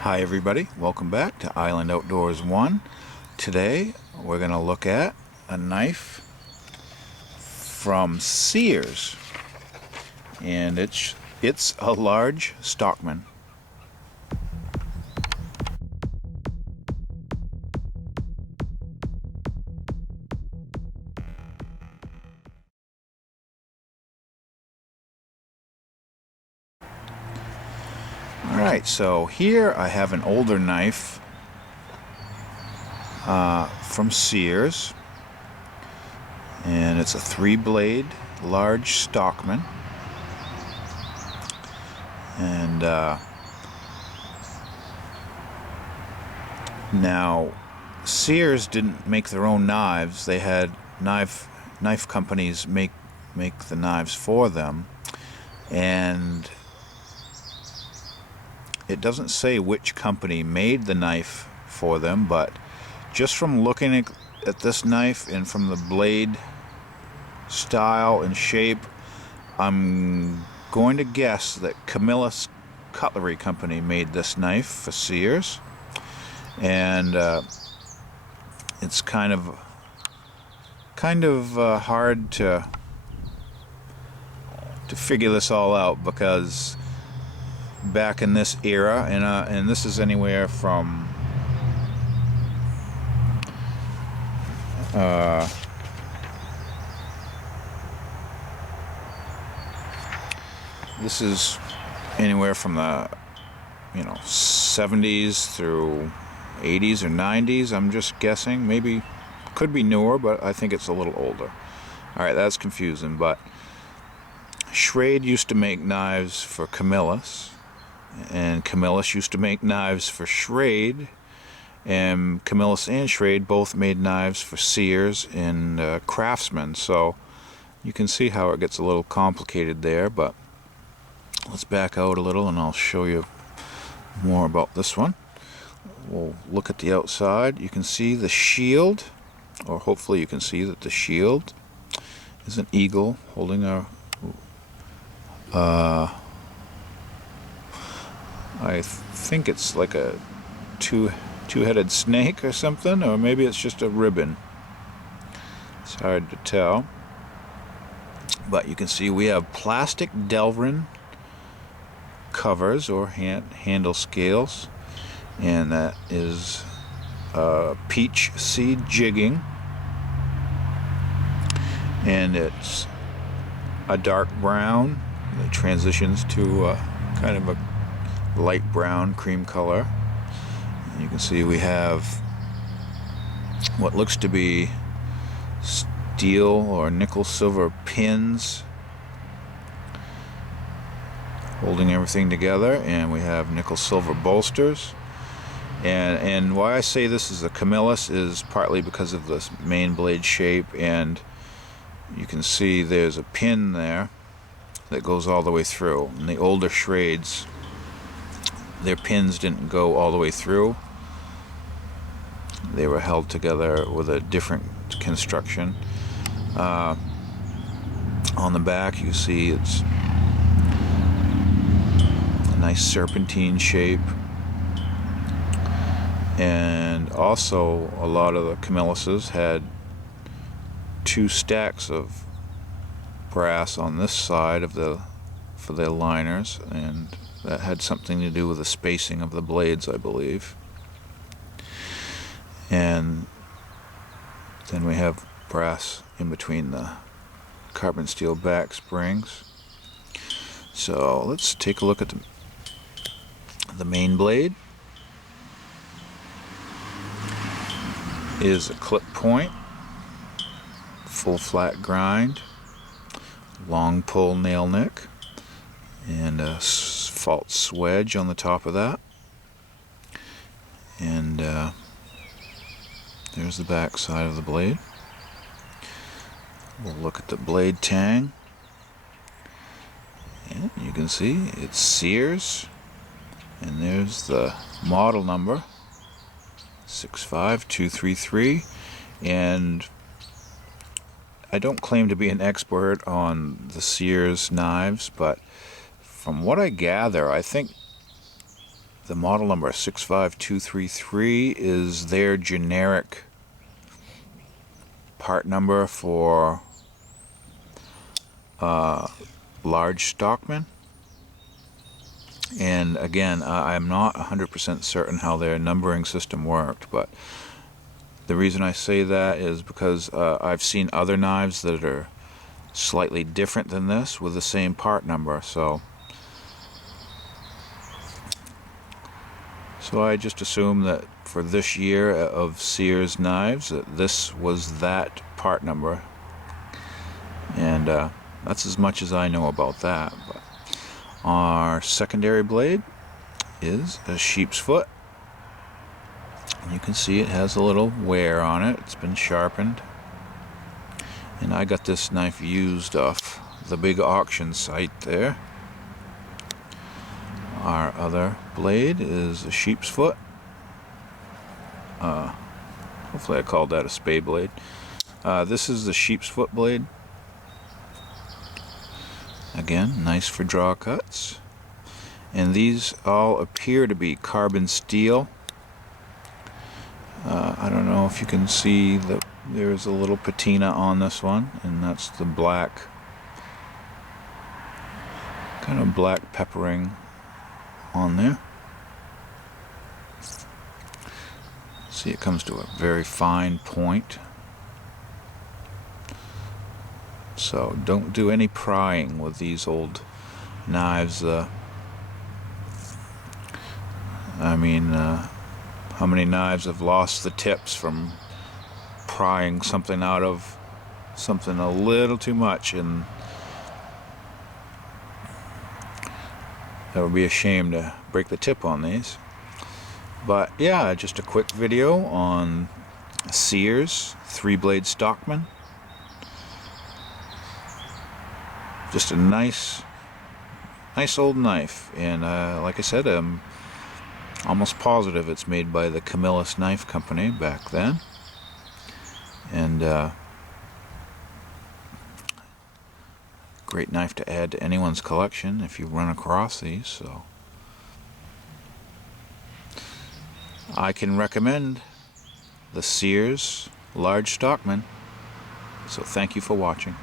Hi everybody, welcome back to Island Outdoors 1. Today we're going to look at a knife from Sears, and it's a Large Stockman. Alright, so here I have an older knife from Sears, and it's a 3-blade Large Stockman. And now Sears didn't make their own knives. They had knife companies make the knives for them, and it doesn't say which company made the knife for them, but just from looking at this knife and from the blade style and shape, I'm going to guess that Camillus Cutlery Company made this knife for Sears. And it's kind of hard to figure this all out, because back in this era, and this is anywhere from this is anywhere from the 70s through 80s or 90s. I'm just guessing. Maybe could be newer, but I think it's a little older. Alright, that's confusing, but Schrade used to make knives for Camillus, and Camillus used to make knives for Schrade, and Camillus and Schrade both made knives for Sears and Craftsman. So you can see how it gets a little complicated there, but let's back out a little and I'll show you more about this one. We'll look at the outside. You can see the shield, or hopefully you can see that the shield is an eagle holding a I think it's like a two-headed snake or something, or maybe it's just a ribbon. It's hard to tell. But you can see we have plastic Delrin covers or handle scales, and that is peach seed jigging, and it's a dark brown that transitions to kind of a light brown cream color. And you can see we have what looks to be steel or nickel silver pins holding everything together, and we have nickel silver bolsters. And why I say this is a Camillus is partly because of the main blade shape, and you can see there's a pin there that goes all the way through. And the older Schrades, their pins didn't go all the way through. They were held together with a different construction. On the back you see it's a nice serpentine shape, and also a lot of the Camilluses had 2 stacks of brass on this side of for their liners, and that had something to do with the spacing of the blades, I believe. And then we have brass in between the carbon steel back springs. So let's take a look at the main blade. Is a clip point, full flat grind, long pull nail nick, and a false swedge on the top of that. And there's the back side of the blade. We'll look at the blade tang, and you can see it's Sears, and there's the model number 65233. And I don't claim to be an expert on the Sears knives, but from what I gather, I think the model number 65233 is their generic part number for Large Stockman. And again, I'm not 100% certain how their numbering system worked, but the reason I say that is because I've seen other knives that are slightly different than this with the same part number, so I just assume that for this year of Sears knives that this was that part number, and that's as much as I know about that. But our secondary blade is a sheep's foot. You can see it has a little wear on it. It's been sharpened. And I got this knife used off the big auction site there. Our other blade is a sheep's foot. Hopefully I called that a spey blade. This is the sheep's foot blade. Again, nice for draw cuts. And these all appear to be carbon steel. I don't know if you can see that there's a little patina on this one, and that's the black, kind of black peppering on there. See, it comes to a very fine point. So don't do any prying with these old knives. How many knives have lost the tips from prying something out of something a little too much, and that would be a shame to break the tip on these. But yeah, just a quick video on Sears 3-blade Stockman. Just a nice old knife, and like I said, I'm almost positive it's made by the Camillus Knife Company back then. And great knife to add to anyone's collection if you run across these. So I can recommend the Sears Large Stockman. So thank you for watching.